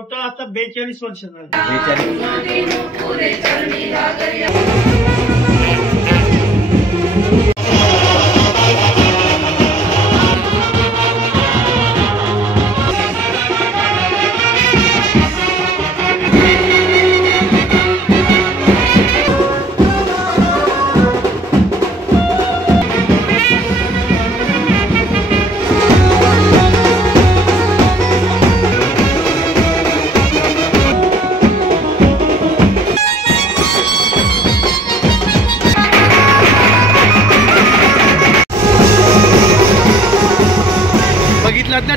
Total आता 42 वर्ष झाली.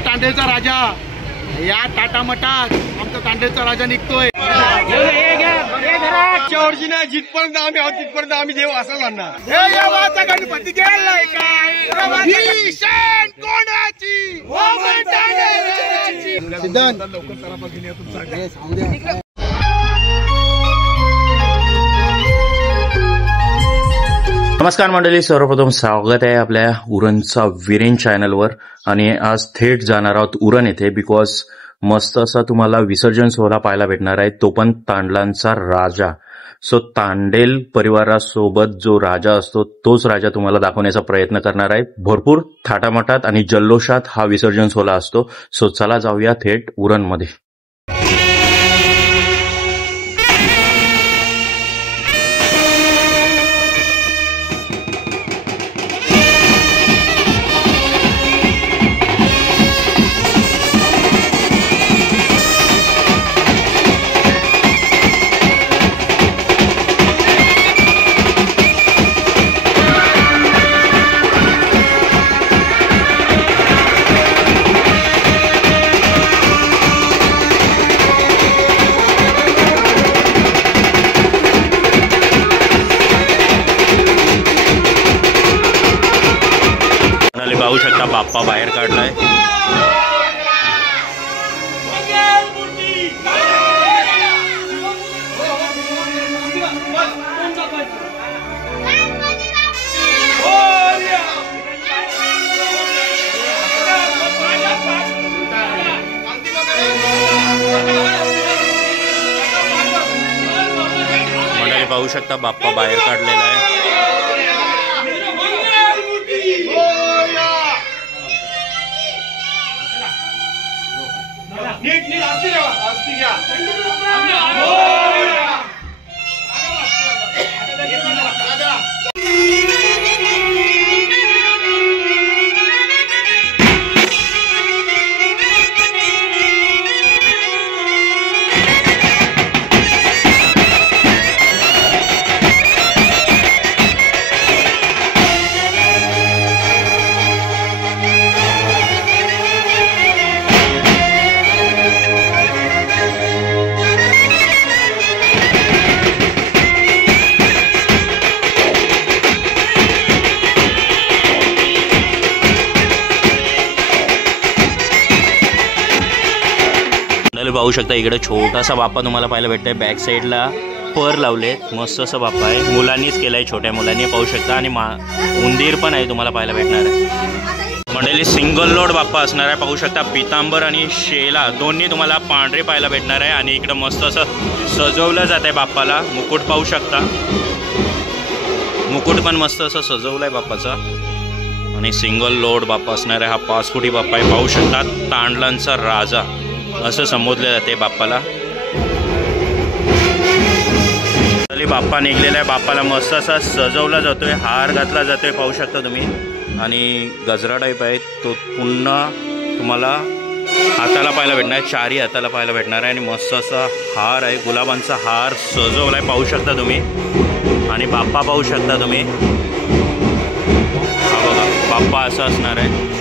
तांडेलचा राजा या टाटा मठात आमचा तांडेलचा राजा निघतोय. शेवटची नाही, जिथपर्यंत आम्ही आहोत तिथपर्यंत आम्ही देव असं म्हणणार. गणपती गेलाय काय लवकर. नमस्कार मंडळी, सर्वप्रथम स्वागत आहे आपल्या उरणचा वीरेन चॅनलवर. आणि आज थेट जाणार आहोत उरण येथे, बिकॉज मस्त असा तुम्हाला विसर्जन सोहळा पाहायला भेटणार आहे, तो पण तांडलांचा राजा. सो तांडेल परिवारासोबत जो राजा असतो तोच राजा तुम्हाला दाखवण्याचा प्रयत्न करणार आहे. भरपूर थाटामाटात आणि जल्लोषात हा विसर्जन सोहळा असतो. सो चला जाऊया थेट उरणमध्ये. पाहू शकता बाप्पा बाहेर काढलाय. मंडळी पाहू शकता बाप्पा बाहेर काढलेला आहे. पाहू शकता इकडे छोटासा बाप्पा तुम्हाला पाहायला भेटतोय. बॅक साईडला पर लावलेत, मस्त असं बाप्पा आहे. मुलांनीच केलाय, छोट्या मुलांनी पाहू शकता. आणि उंदीर पण आहे तुम्हाला पाहायला भेटणार आहे. मंडळी सिंगल लोड बाप्पा असणार आहे. पाहू शकता पितांबर आणि शेला दोन्ही तुम्हाला पांढरे पाहायला भेटणार आहे. आणि इकडं मस्त असं सजवलं जात आहे बाप्पाला. मुकुट पाहू शकता, मुकुट पण मस्त असं सजवलं आहे बाप्पाचा. आणि सिंगल लोड बाप्पा असणार आहे. हा 5 फुटी बाप्पा आहे. पाहू शकता तांडलांचा राजा असं संबोधले जाते बाप्पाला. बाप्पा निघलेला आहे. बाप्पाला मस्त असा सजवला जातोय, हार घातला जातोय पाहू शकता तुम्ही. आणि गजरा टाईप आहे तो पुन्हा तुम्हाला हाताला पाहायला भेटणार आहे, 4ही हाताला पाहायला भेटणार आहे. आणि मस्त असा हार आहे, गुलाबांचा हार सजवला आहे पाहू शकता तुम्ही. आणि बाप्पा पाहू शकता तुम्ही, हा बघा बाप्पा असा असणार आहे.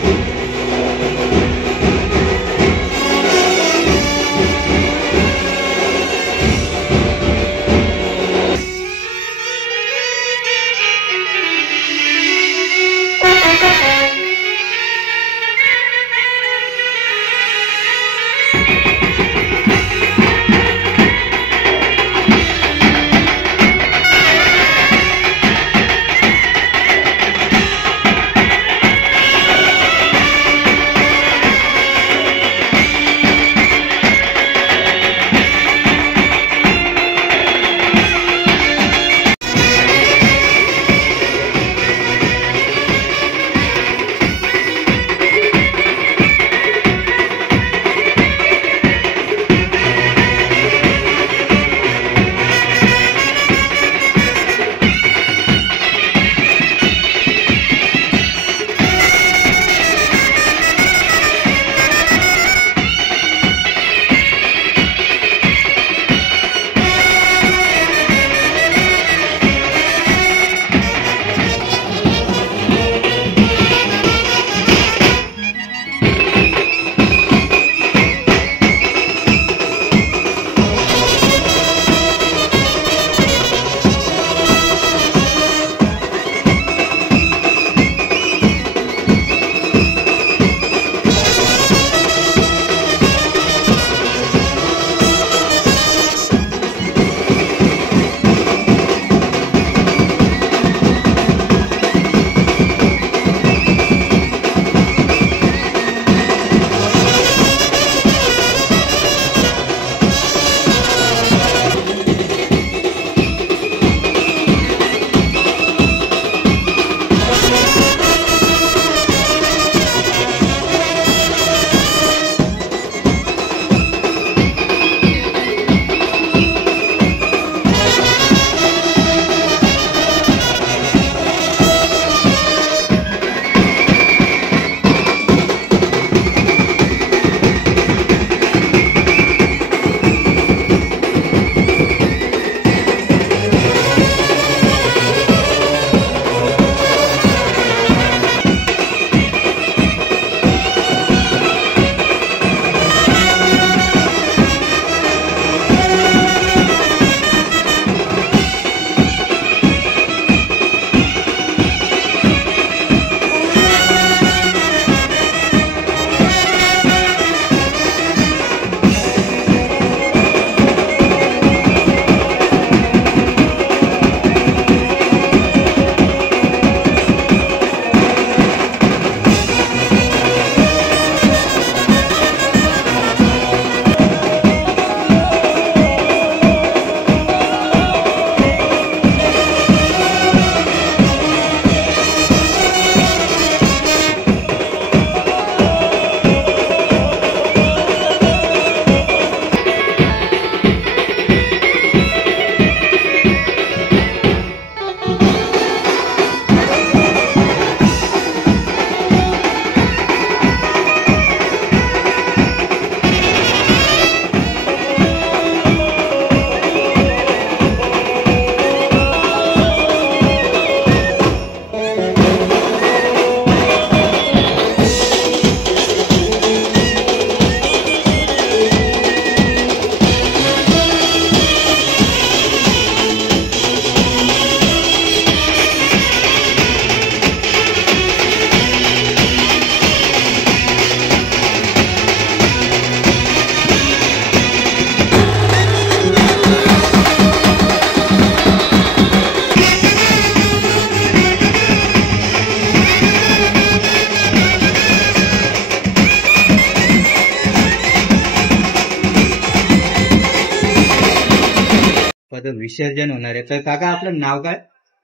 बाप्पाचं विसर्जन होणार आहे. तर काका आपलं नाव काय?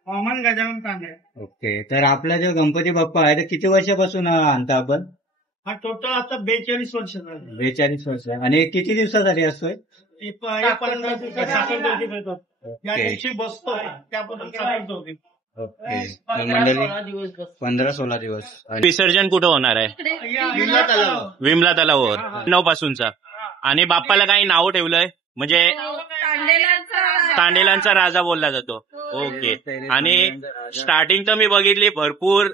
वामन गजानन तांबे. ओके. तर आपला जो गणपती बाप्पा आहे तो किती वर्षापासून आणता आपण? हा टोटल आता 42 वर्ष झाले. 42 वर्ष. आणि किती दिवसासाठी असतोय? हे 15 दिवसात साखर चौथी करतो. या ओके. दिवशी बसतो त्याबद्दल साखर चौथी. ओके. तर मंडळी 15-16 दिवस. आणि विसर्जन कुठं होणार आहे? विमला तलाव. विमला तलावावर 9 पासूनचा. आणि बाप्पाला काही नाव ठेवलंय म्हणजे तांडेलांचा राजा बोलला जातो. ओके. आणि स्टार्टिंग तर मी बघितली भरपूर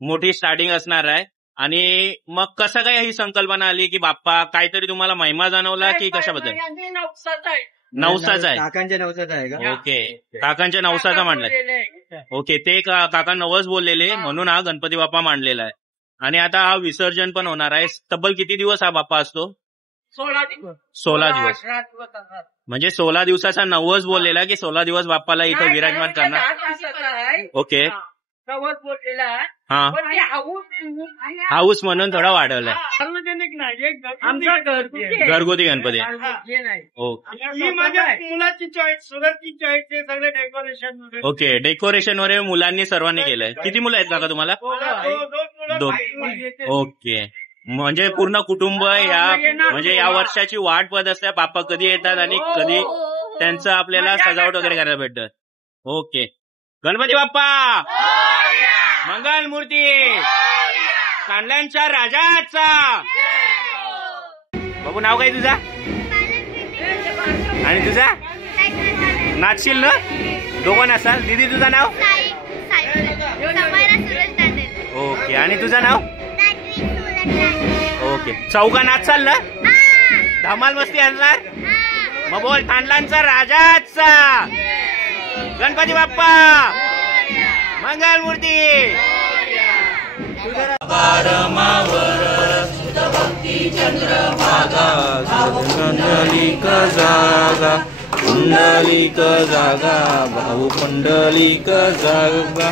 मोठी स्टार्टिंग असणार आहे. आणि मग कसं काय ही संकल्पना आली की बाप्पा काहीतरी तुम्हाला महिमा जाणवला की कशाबद्दल? नवसाचा आहे. काकांच्या नवसाचा आहे का? ओके. काकांच्या नवसाचा मांडलाय. ओके. ते काका नवस बोललेले म्हणून हा गणपती बाप्पा मांडलेला आहे. आणि आता हा विसर्जन पण होणार आहे. तब्बल किती दिवस हा बाप्पा असतो? 16 दिवस. म्हणजे 16 दिवसाचा नवस बोललेला की 16 दिवस बाप्पाला इथं विराजमान करणार. ओके. हा. हाऊस म्हणून थोडा वाढवलाय. सार्वजनिक नाही, एक घरगुती आहे. घरगुती गणपती. ओके. ही माझ्या मुलाची चॉईस, सुगरची चॉईस, ते सगळे डेकोरेशन वगैरे. ओके. डेकोरेशन वगैरे मुलांनी सर्वांनी केलंय. किती मुलं आहेत काका तुम्हाला? दोन. ओके. म्हणजे पूर्ण कुटुंब म्हणजे या वर्षाची वाट पाहत असते बाप्पा कधी येतात आणि कधी त्यांचं आपल्याला सजावट वगैरे करायला भेटतं. ओके. गणपती बाप्पा मंगल मूर्ती तांडल्यांच्या राजाचा. बाबू नाव काय तुझा? आणि तुझा? नाचशील ना? दोघं नाचाल. दीदी तुझं नाव? ओके. आणि तुझं नाव? ओके. चौघा नाचाल ना? धमाल मस्ती आणणार. मग बोल तांडलांचा राजाचा गणपती बाप्पा मंगल मूर्ती. पुंडलिक जागा पुंडलिक जागा भाऊ पुंडलिक जागा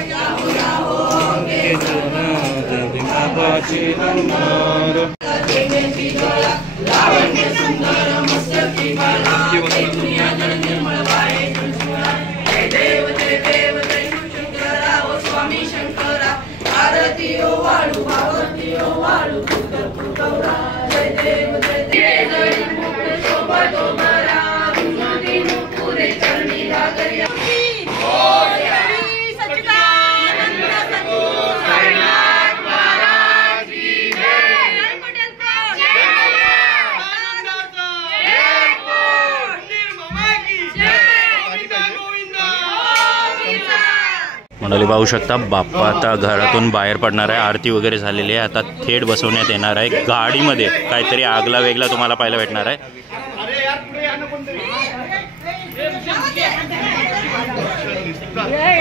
मंडळी पाहू शकता बाप्पा आता घरातून बाहेर पडणार आहे. आरती वगैरे झालेली आहे. आता थेट बसवण्यात येणार आहे. गाडीमध्ये काहीतरी आगला वेगळा तुम्हाला पाहायला भेटणार आहे.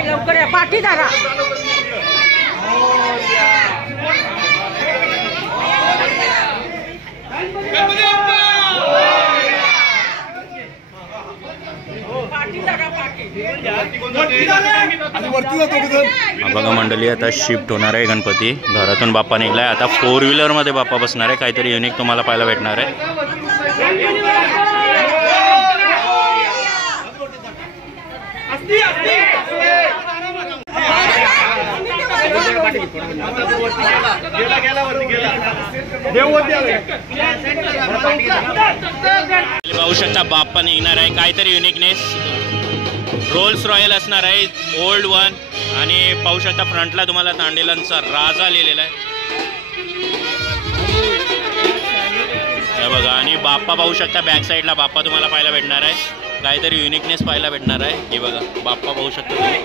लवकर पाठीदारा. बघा मंडळी आता शिफ्ट होणार आहे गणपती. घरातून बाप्पा निघलाय. आता 4 व्हीलर मध्ये बाप्पा बसणार आहे. काहीतरी युनिक तुम्हाला पाहायला भेटणार आहे. पाहू शकता बाप्पा निघणार आहे. काहीतरी युनिकनेस रोल्स रॉयल असणार आहे. Old one. आणि पाहू शकता फ्रंटला तुम्हाला तांडेलांचा राजा लिहिलेला आहे. हे बघा. आणि बाप्पा पाहू शकता बॅक साईडला बाप्पा तुम्हाला पाहायला भेटणार आहे. काहीतरी युनिकनेस पाहायला भेटणार आहे. हे बघा बाप्पा पाहू शकता.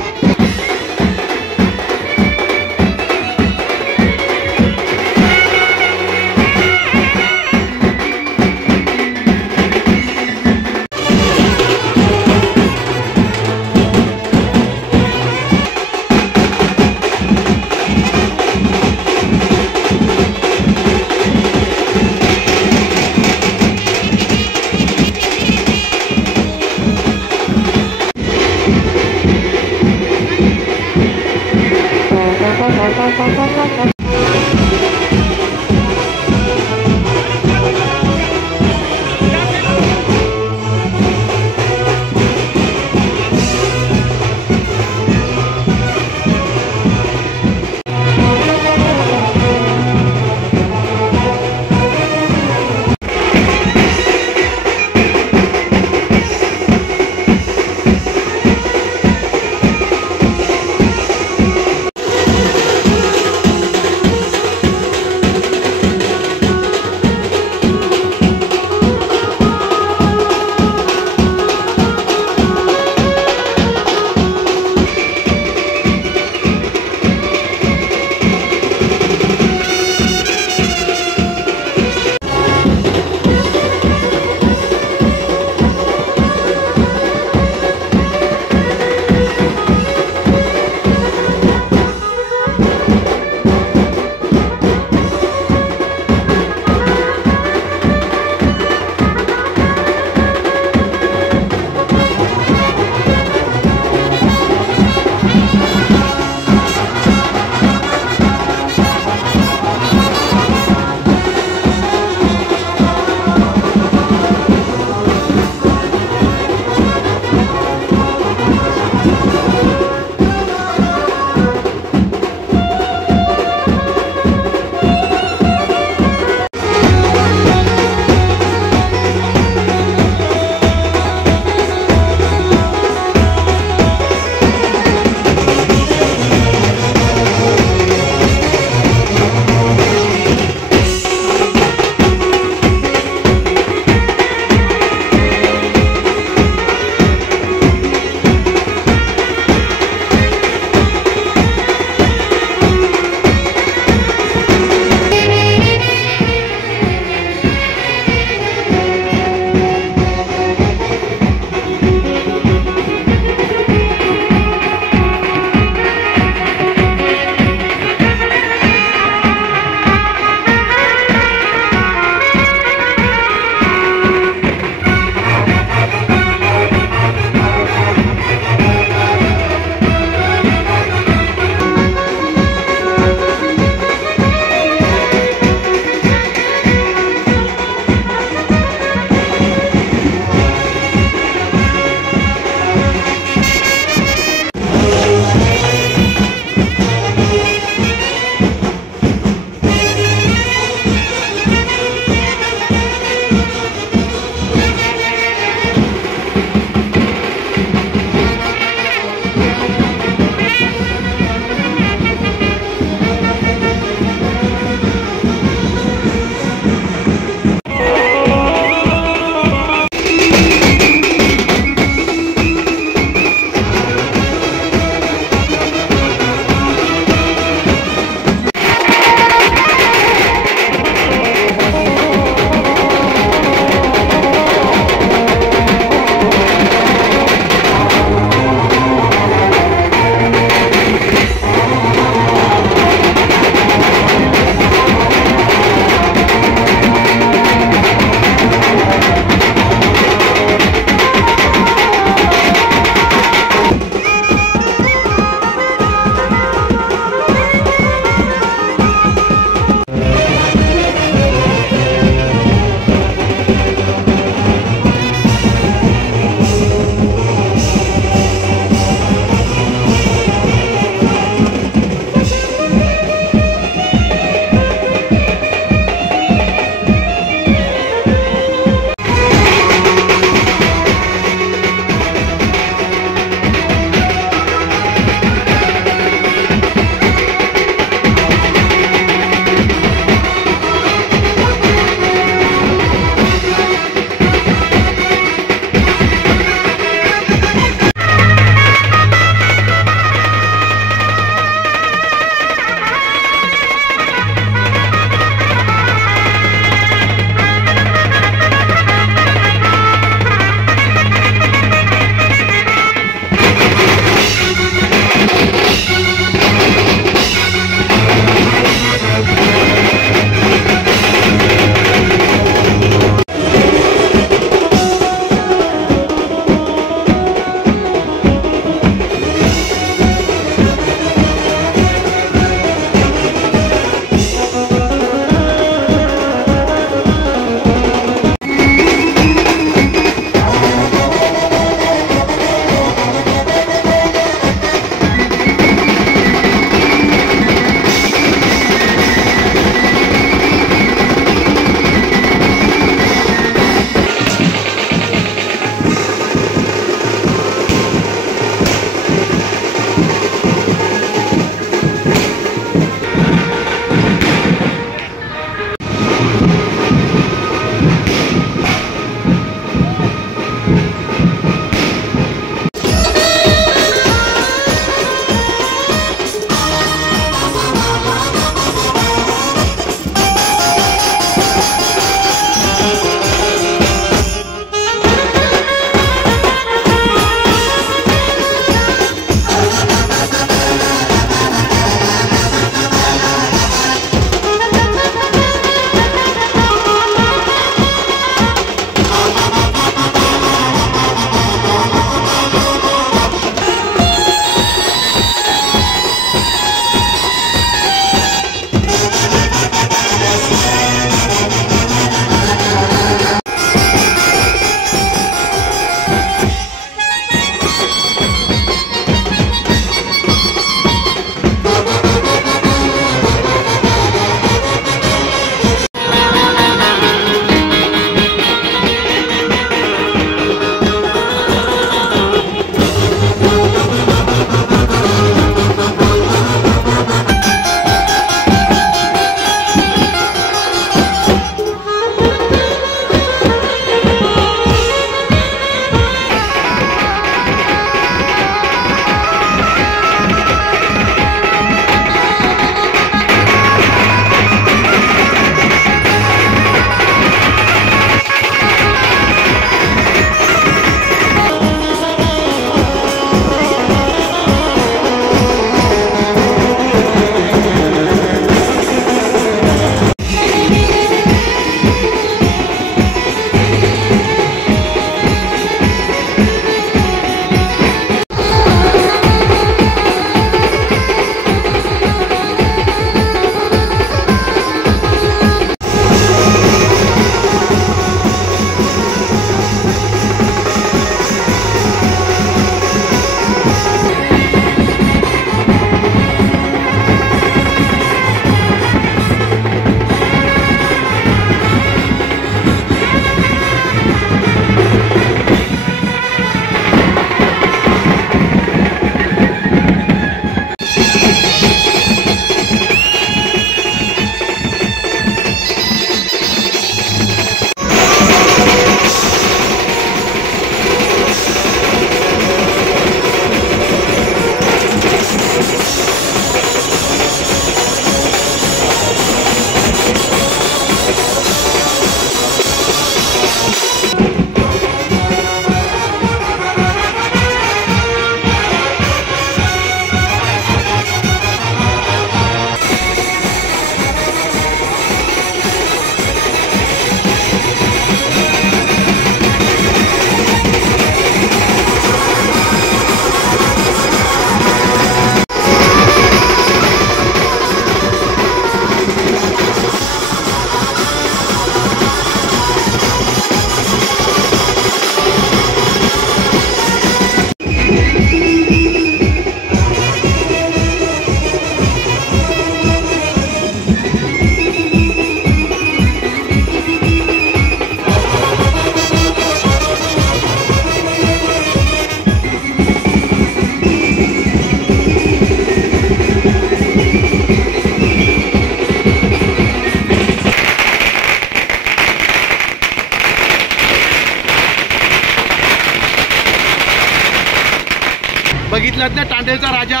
पंचयज्ञ तांडेलचा राजा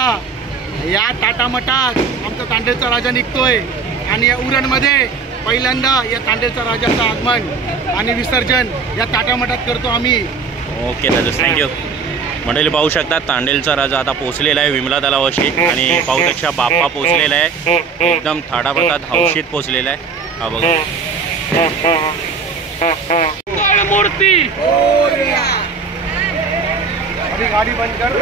या टाटामठात आमचा तांडेलचा राजा निघतोय आणि या उरणमध्ये पहिल्यांदा या तांडेलचा राजाचं आगमन आणि विसर्जन या टाटामठात करतो आम्ही. ओके दादा, थँक्यू. मंडळी पाहू शकता तांडेलचा राजा आता पोहोचलेला आहे विमला तलावाशी आणि पाऊपेक्षा बाप्पा पोहोचलेला आहे एकदम थाटामाटात हौशीत पोहोचलेला आहे. हा बघा मूर्ती गाडी बंद कर.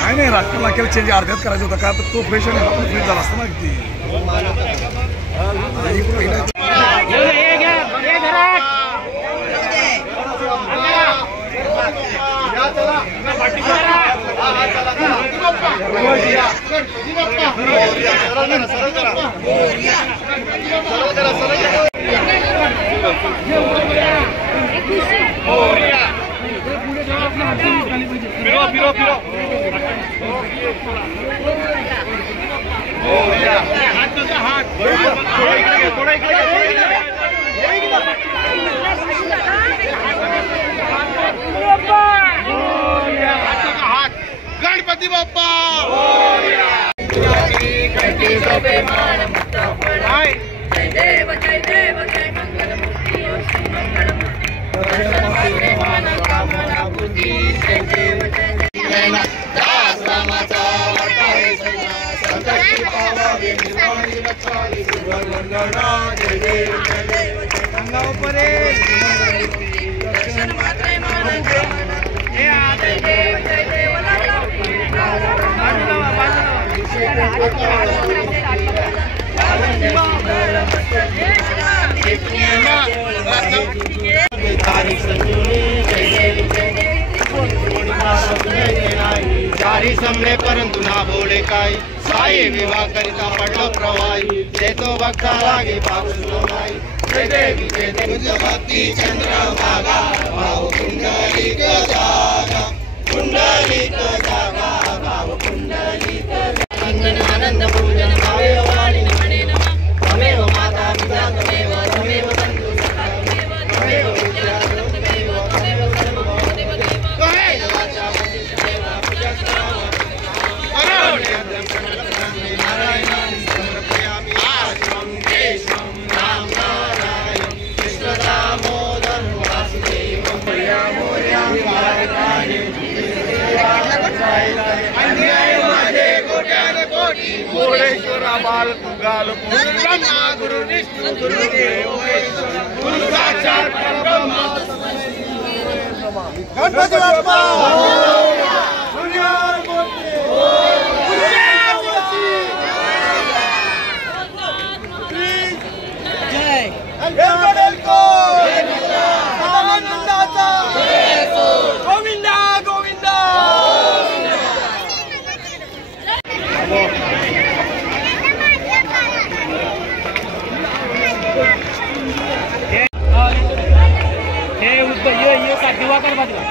काय नाही राष्ट्राला केलं चेंज अर्ध्यात करायचं होतं का तर तो फ्रेश आणि आपण फ्रेश झाला असता ना किती. गणपती बाप्पा चारी समले परंतु ना बोले काय साई विवाह करिता पडलो प्रवाही देतो भक्ता लागे पावसलो नाही जय देवी जय देवी भक्ती चंद्र भागा भाव कुंडलिक जागा भाव कुंडलिक आनंद पूजन भावे वाणी नमणे नमः तमेव माता पिता तमेव तमेव बंधु सखा तमेव तमेव विद्या तमेव तमेव सर्वं देव देव तमेव वाचा वसिष्ठेव पूजकराम नारायण समर्पयामि आश्रम केशवं राम नारायण कृष्ण दामोदर वासुदेवं प्रियामोर्यामि भारतानि अन्याय माझे कोट्यान कोटी मोरेश्वरा बाल तुगाल ब्रह्मा गुरु विष्णु गुरुदेव गुरु साक्षात परब्रह्म गणपती बाप्पा गोविंदा गोविंदा. ये का दिवाकर बाजूला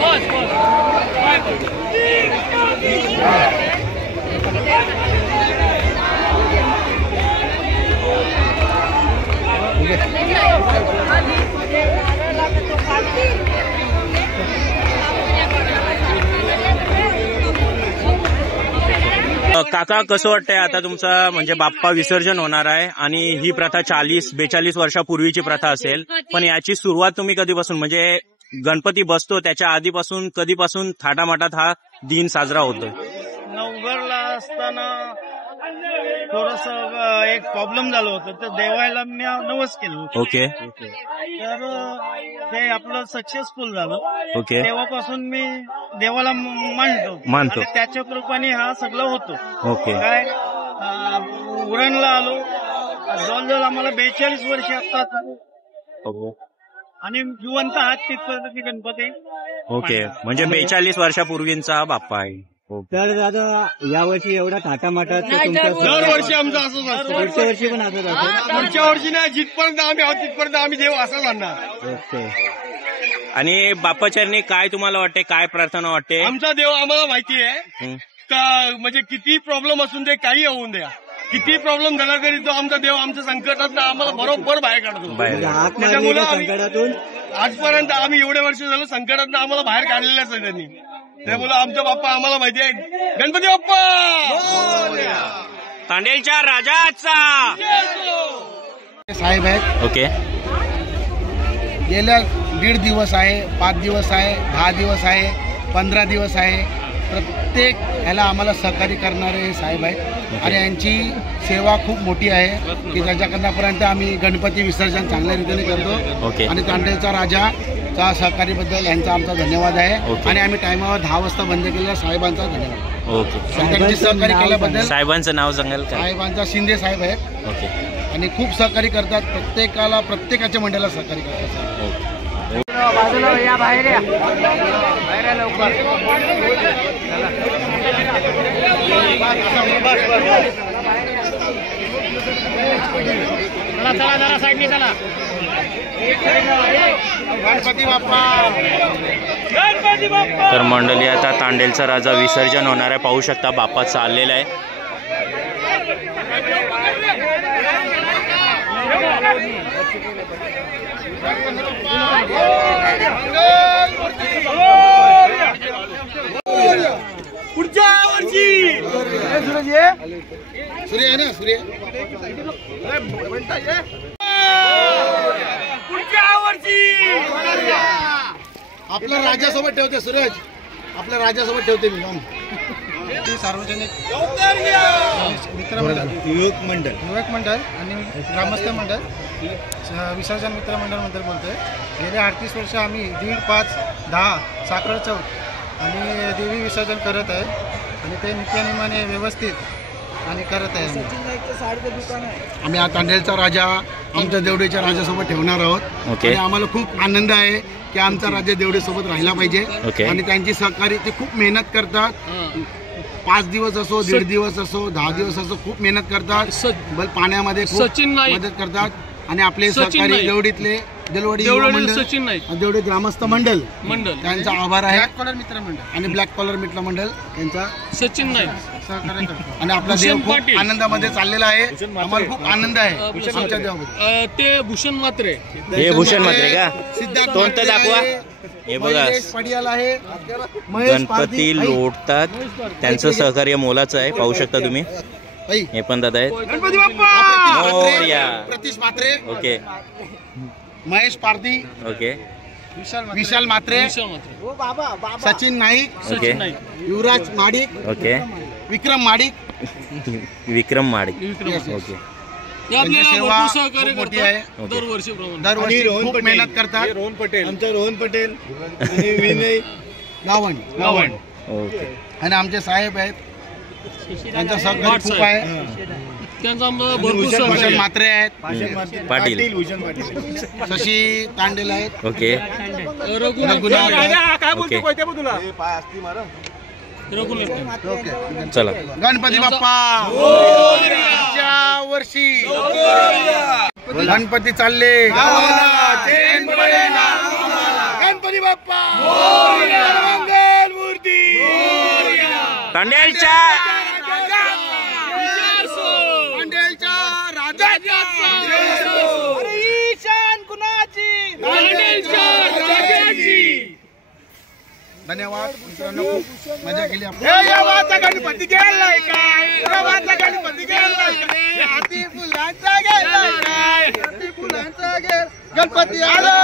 बस काका कसं वाटतंय आता तुमचा म्हणजे बाप्पा विसर्जन होणार आहे आणि ही प्रथा 40-42 वर्षापूर्वीची प्रथा असेल पण याची सुरुवात तुम्ही कधीपासून म्हणजे गणपती बसतो त्याच्या आधीपासून कधीपासून थाटामाटात हा दिन साजरा होतोय? नवघरला असताना थोडस एक प्रॉब्लेम झालं होतं तर देवायला मी नवस केलं होतं. ओके तर ते आपलं सक्सेसफुल झालं. ओके तेव्हापासून मी देवाला मानतो आणि त्याच्या कृपाने हा सगळं होतो. ओके काय उरणला आलो जवळजवळ आम्हाला 42 वर्ष असतात आणि जिवंत आहात तिथपर्यंत गणपती. ओके म्हणजे 42 वर्षापूर्वींचा हा बाप्पा आहे. तर दादा यावर्षी एवढा थाटामाटात दरवर्षी आमचं असंच असतं. पुढच्या वर्षी पण असंच असेल. पुढच्या वर्षी नाही जिथपर्यंत आम्ही आहोत तिथपर्यंत आम्ही देव असाच आणणार. ओके. आणि बाप्पाचरणी काय तुम्हाला वाटते काय प्रार्थना वाटते? आमचा देव आम्हाला माहिती आहे का म्हणजे किती प्रॉब्लेम असून दे, काही होऊन द्या, किती प्रॉब्लेम झाला तरी तो आमचा देव आमच्या संकटात आम्हाला बरोबर बाहेर काढतो. त्याच्यामुळे संकटातून आजपर्यंत आम्ही एवढे वर्ष झालं संकटात आम्हाला बाहेर काढलेलंच आहे त्यांनी. त्यामुळे आमचा बाप्पा आम्हाला माहिती आहे. गणपती बाप्पा तांडेलच्या राजाचा साहेब आहेत. ओके. गेल्या 1.5 दिवस आहे, 5 दिवस आहे, 10 दिवस आहे, 15 दिवस आहे. प्रत्येक ह्याला आम्हाला सहकार्य करणारे हे साहेब आहेत आणि यांची सेवा खूप मोठी आहे की त्याच्याकडूनपर्यंत आम्ही गणपती विसर्जन चांगल्या रीतीने करतो. ओके. आणि तांडेलचा राजाचा सहकार्याबद्दल यांचा आमचा धन्यवाद आहे. आणि आम्ही टायमावर 10 वाजता बंद केलेल्या साहेबांचा धन्यवाद. ओके. त्यांची सहकार्य केल्याबद्दल. साहेबांचं नाव सांगाल का? साहेबांचा शिंदे साहेब आहेत. ओके. आणि खूप सहकार्य करतात, प्रत्येकाला प्रत्येकाच्या मंडळाला सहकार्य करतात. बाजूला या, बाहेर या, बाहेर या लवकर. चला चला जरा साईडने चला. गणपती बाप्पा. तर मंडळी आता तांडेलचा राजा विसर्जन होणार आहे. पाहू शकता बाप्पा चाललेला आहे. पुढच्या वर्षी सूर्य आहे ना, सूर्य. पुढच्या वर्षी आपल्या राजासोबत ठेवते सूरज, आपल्या राजासोबत ठेवते मी. सार्वजनिक मित्रमंडळ, युवक मंडळ आणि ग्रामस्थ मंडळ, विसर्जन मित्र मंडळबद्दल बोलतोय. गेले 38 वर्ष आम्ही 1.5, 5, 10 साखर चौथ आणि देवी विसर्जन करत आहे आणि ते नित्यनियमाने व्यवस्थित आणि करत आहे. आम्ही हा तांडेलचा राजा आमच्या देवडीच्या राजासोबत ठेवणार आहोत. आणि आम्हाला खूप आनंद आहे की आमचा राजा देवडीसोबत राहिला पाहिजे. आणि त्यांची सहकारी ते खूप मेहनत करतात. 5 दिवस असो, 1.5 दिवस असो, 10 दिवस असो, खूप मेहनत करतात. बल पाण्यामध्ये खूप मदत करतात. आणि आपले सहकारी देवडीतले देवडी देवडी ग्रामस्थ मंडळ त्यांचा आभार आहे. ब्लॅक कॉलर मित्र मंडळ आणि ब्लॅक कॉलर मित्र मंडळ यांचा सचिन नाईक सहकार्य करतो. आणि आपला देव खूप आनंदामध्ये चाललेला आहे. आम्हाला खूप आनंद आहे आमच्या देवाबद्दल. ते भूषण मात्रे, हे भूषण मात्रे का? सिद्धार्थ तोंड तर दाखवा. हे बघा, पडियाल आहे. गणपती लोटतात, त्यांचं सहकार्य मोलाचं आहे. पाहू शकता तुम्ही. हे पण दादा आहेत. गणपती बाप्पा. मोरया. प्रतीश मात्रे. ओके. महेश पारधी. ओके. विशाल मात्रे. सचिन नाईक. ओके. युवराज माडिक. ओके. विक्रम माडिक. विक्रम माडिक. ओके. त्यांची सेवा खूप मोठी आहे. दरवर्षी खूप मेहनत करतात. रोहन पटेल, आमचा रोहन पटेल आणि विनय गावण. ओके. आणि आमचे साहेब आहेत, त्यांचा सहकार्य खूप आहे. भूषण मात्रे आहेत. पाटील. शशी तांडेल आहेत. ओके. ओके. चला. गणपती बाप्पा. पुढच्या वर्षी गणपती चालले. गणपती बाप्पा. मंगल मूर्ती. तांडेलच्या धन्यवाद मित्रांनो, खूप मजा केली आपण. गणपती गेलाय काय, गणपती गेलाय काय, हाती फुलांचा गेलाय काय, हाती फुलांचा गेला, गणपती आला.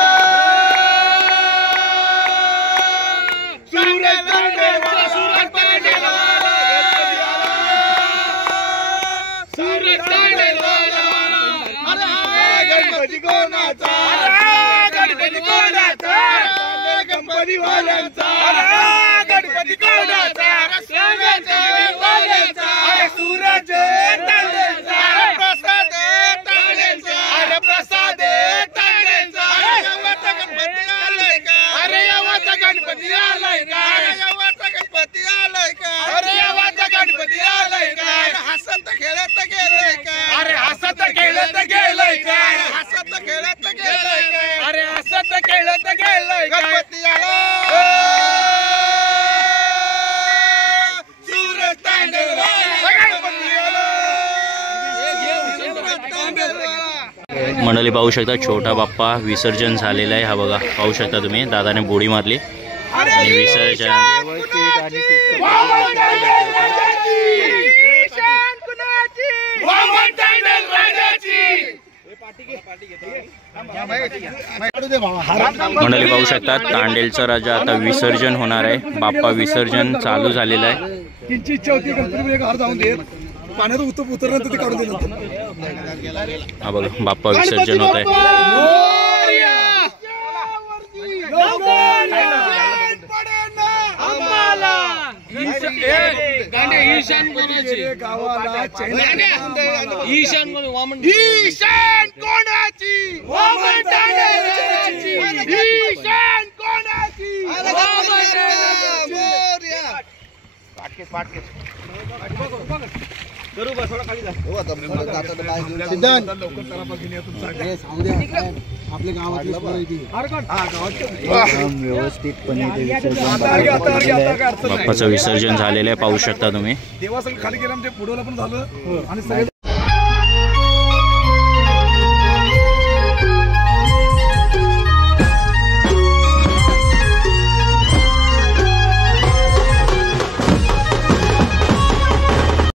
सूरज तांडेलवाला, सूरज तांडेलवाला, सूरज तांडेलवाला. अरे गणपती कोणाचा, गणपती कोणाचा, गणपती वाल्यांचा, गणपती कोणाचा, सूरज तांडेलचा, सूरज तांडेलचा, प्रसाद तांडेलचा, अरे प्रसाद तांडेलचा. अरे गावाचा गणपती आलाय का, अरे गावाचा गणपती आलाय का, अरे गावाचा गणपती आलाय का, अरे गावाचा गणपती आलाय का, हसत खेळत गेलाय का, अरे हसत खेळत गेलाय का, हसत खेळत गेलाय का, अरे हसत खेळत गेलाय गणपती आला. सूरज मंडळी पाहू शकता छोटा बाप्पा विसर्जन झालेला आहे. हा बघा पाहू शकता तुम्ही, दादाने बोडी मारली आणि विसर्जन. मंडळी पाहू शकता तांडेलचा राजा आता विसर्जन होणार आहे. बाप्पा विसर्जन चालू झालेलं आहे. त्यांची इच्छा होती गणपती एक हार जाऊन देत, पाण्यात उतरलं ते काढून दिलं. हा बघा बाप्पा विसर्जन होत आहे. ईशान कोणाची आपल्या गावातल्या बाप्पाचं विसर्जन झालेलं आहे पाहू शकता तुम्ही. देवासंग खाली गेलं म्हणजे पुढवलं पण झालं आणि